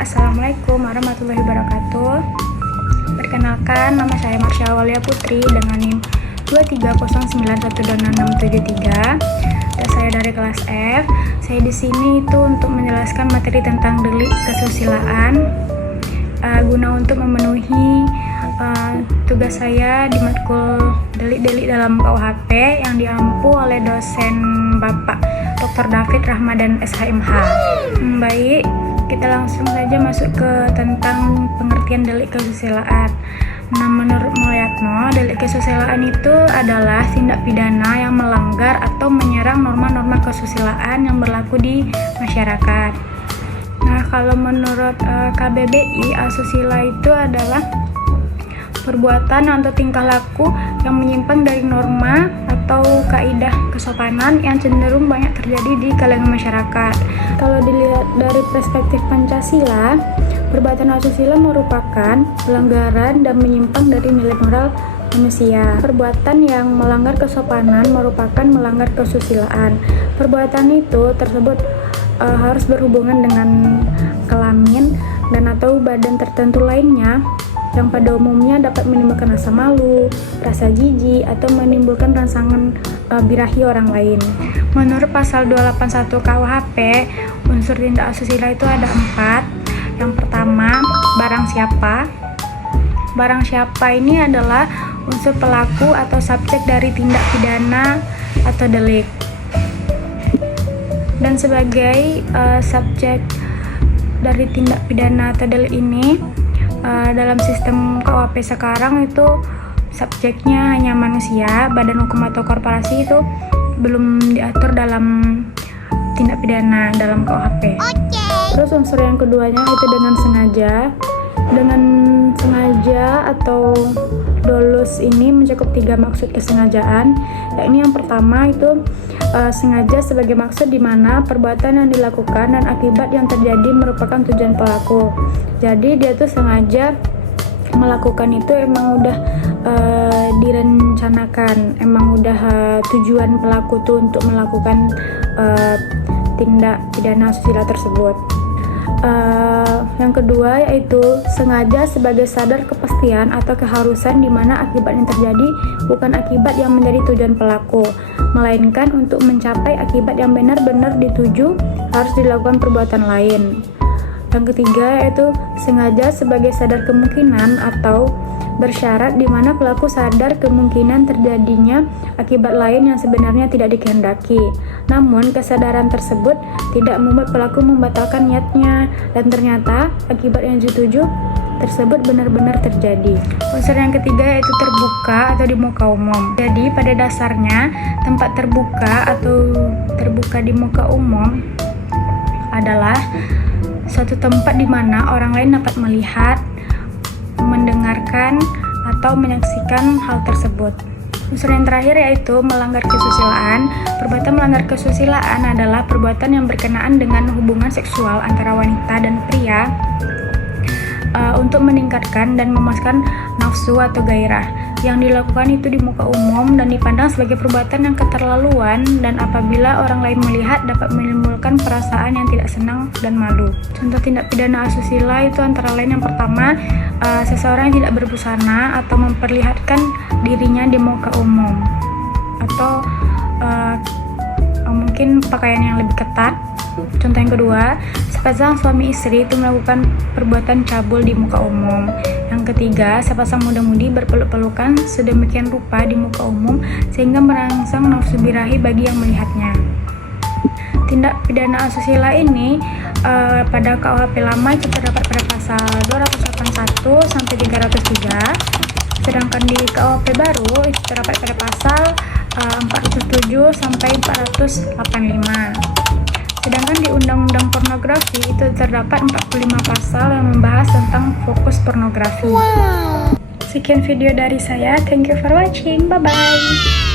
Assalamualaikum warahmatullahi wabarakatuh. Perkenalkan, nama saya Marsha Aulia Putri dengan NIM 230912673 dan saya dari kelas F. Saya di sini itu untuk menjelaskan materi tentang delik kesusilaan guna untuk memenuhi tugas saya di matkul delik-delik dalam KUHP yang diampu oleh dosen Bapak Dr. David Rahmadan SHMH. Baik, kita langsung saja masuk ke tentang pengertian delik kesusilaan. Nah, menurut Mulyatno, delik kesusilaan itu adalah tindak pidana yang melanggar atau menyerang norma-norma kesusilaan yang berlaku di masyarakat. Nah, kalau menurut KBBI, asusila itu adalah perbuatan atau tingkah laku yang menyimpang dari norma atau kaidah kesopanan yang cenderung banyak terjadi di kalangan masyarakat. Kalau dilihat dari perspektif Pancasila, perbuatan asusila merupakan pelanggaran dan menyimpang dari nilai moral manusia. Perbuatan yang melanggar kesopanan merupakan melanggar kesusilaan. Perbuatan itu tersebut harus berhubungan dengan kelamin dan atau badan tertentu lainnya yang pada umumnya dapat menimbulkan rasa malu, rasa jijik, atau menimbulkan rangsangan birahi orang lain. Menurut pasal 281 KUHP, unsur tindak asusila itu ada 4. Yang pertama, barang siapa. Barang siapa ini adalah unsur pelaku atau subjek dari tindak pidana atau delik. Dan sebagai subjek dari tindak pidana atau delik ini, dalam sistem KUHP sekarang itu subjeknya hanya manusia, badan hukum atau korporasi itu belum diatur dalam tindak pidana dalam KUHP. Terus unsur yang keduanya itu dengan sengaja. Dengan sengaja atau dolus ini mencakup 3 maksud kesengajaan, yakni yang pertama itu sengaja sebagai maksud di mana perbuatan yang dilakukan dan akibat yang terjadi merupakan tujuan pelaku. Jadi dia tuh sengaja melakukan itu emang udah direncanakan, emang udah tujuan pelaku tuh untuk melakukan tindak pidana asusila tersebut. Yang kedua yaitu sengaja sebagai sadar kepastian atau keharusan di mana akibat yang terjadi bukan akibat yang menjadi tujuan pelaku, melainkan untuk mencapai akibat yang benar-benar dituju harus dilakukan perbuatan lain. Yang ketiga yaitu sengaja sebagai sadar kemungkinan atau bersyarat di mana pelaku sadar kemungkinan terjadinya akibat lain yang sebenarnya tidak dikehendaki. Namun kesadaran tersebut tidak membuat pelaku membatalkan niatnya dan ternyata akibat yang dituju tersebut benar-benar terjadi. Unsur yang ketiga yaitu terbuka atau di muka umum. Jadi pada dasarnya tempat terbuka atau terbuka di muka umum adalah suatu tempat di mana orang lain dapat melihat, mendengarkan, atau menyaksikan hal tersebut. Unsur yang terakhir yaitu melanggar kesusilaan. Perbuatan melanggar kesusilaan adalah perbuatan yang berkenaan dengan hubungan seksual antara wanita dan pria untuk meningkatkan dan memuaskan nafsu atau gairah. Yang dilakukan itu di muka umum dan dipandang sebagai perbuatan yang keterlaluan dan apabila orang lain melihat dapat menimbulkan perasaan yang tidak senang dan malu. Contoh tindak pidana asusila itu antara lain yang pertama, seseorang yang tidak berbusana atau memperlihatkan dirinya di muka umum, atau mungkin pakaian yang lebih ketat. Contoh yang kedua, sepasang suami istri itu melakukan perbuatan cabul di muka umum. Yang ketiga, sepasang muda-mudi berpeluk-pelukan sedemikian rupa di muka umum sehingga merangsang nafsu birahi bagi yang melihatnya. Tindak pidana asusila ini pada KUHP lama itu terdapat pada pasal 281 sampai 303, sedangkan di KUHP baru itu terdapat pada pasal 407 sampai 485. Sedangkan di Undang-Undang Pornografi itu terdapat 45 pasal yang membahas tentang fokus pornografi. Sekian video dari saya. Thank you for watching. Bye-bye.